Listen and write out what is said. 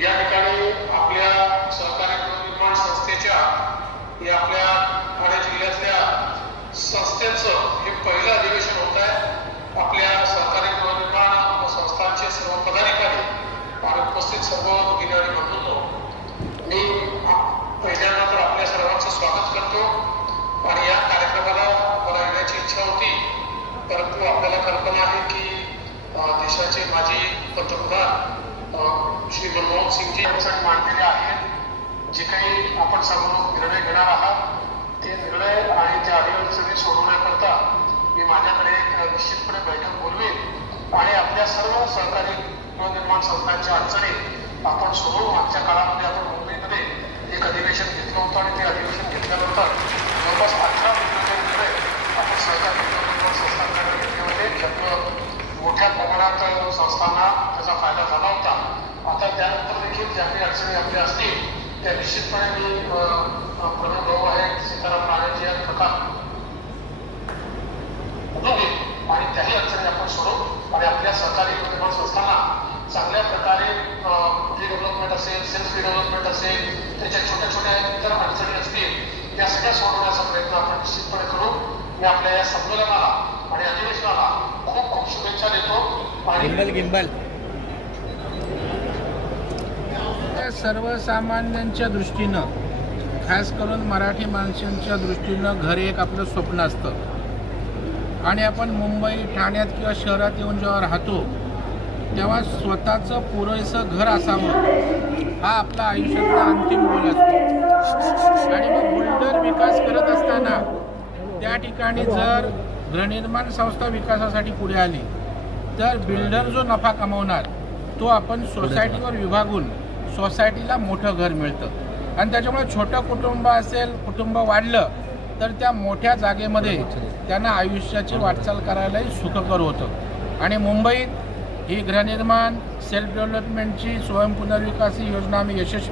या ठिकाणी आपल्या सहकारी गृहनिर्माण संस्थेच्या या आपल्या ठाणे जिल्ह्यातल्या संस्थेचं हे पहिलं अधिवेशन होत आहे। आपल्या सहकारी गृहनिर्माण संस्थांचे सर्व पदाधिकारी आणि उपस्थित सर्व भगिनी आणि बंधूंनो, मी पहिल्यांदा तर आपल्या सर्वांचं स्वागत करतो आणि या कार्यक्रमाला मला येण्याची इच्छा होती, परंतु आपल्याला कल्पना आहे की देशाचे माजी पंतप्रधान श्री मनमोहन सिंगजी यांच्यासाठी मांडलेले आहेत। जे काही आपण सर्व निर्णय घेणार आहात ते निर्णय आणि त्या अडीअडचणी सोडवण्याकरता मी माझ्याकडे निश्चितपणे बैठक बोलवेन आणि आपल्या सर्व सहकारी गृहनिर्माण संस्थांच्या अडचणी आपण सोडवून मागच्या काळामध्ये आपण मुंबईमध्ये एक अधिवेशन घेतलं होतं आणि ते अधिवेशन घेतल्यानंतर जवळपास 18 वेगवेगळे निर्णय आपण सहकारी गृहनिर्माण संस्थांकडे घेतले होते, ज्यातून मोठ्या प्रमाणात संस्थांना त्याचा फायदा झाला होता। आता त्यानंतर देखील ज्या काही अडचणी आपल्या असतील त्या निश्चितपणे मी प्रवीण भाऊ आहेत, सीताराम राणेजी आहेत, प्रकाश आणि त्याही अडचणी आपण सोडू आणि आपल्या सहकारी गृहनिर्माण संस्थांना चांगल्या प्रकारे रिडेव्हलपमेंट असेल, सेल्फ रिडेव्हलपमेंट असेल, त्याच्या छोट्या छोट्या इतर अडचणी असतील या सगळ्या सोडवण्याचा प्रयत्न आपण निश्चितपणे करू। मी आपल्या या संमेलनाला आणि अधिवेशनाला खूप खूप शुभेच्छा देतो आणि सर्वसामान्यांच्या दृष्टीनं, खास करून मराठी माणसांच्या दृष्टीनं घर एक आपलं स्वप्न असतं आणि आपण मुंबई, ठाण्यात किंवा शहरात येऊन जेव्हा राहतो तेव्हा स्वतःचं पुरेसं घर असावं हा आपला आयुष्यातला अंतिम गोल असतो। आणि मग बिल्डर विकास करत असताना त्या ठिकाणी जर गृहनिर्माण संस्था विकासासाठी पुढे आली तर बिल्डर जो नफा कमवणार तो आपण सोसायटीवर विभागून सोसायटीला मोठं घर मिळतं आणि त्याच्यामुळे छोटं कुटुंब असेल, कुटुंब वाढलं तर त्या मोठ्या जागेमध्ये त्यांना आयुष्याची वाटचाल करायलाही सुखकर होतं। आणि मुंबईत ही गृहनिर्माण सेल्फ डेव्हलपमेंटची स्वयंपुनर्विकास योजना आम्ही यशस्वी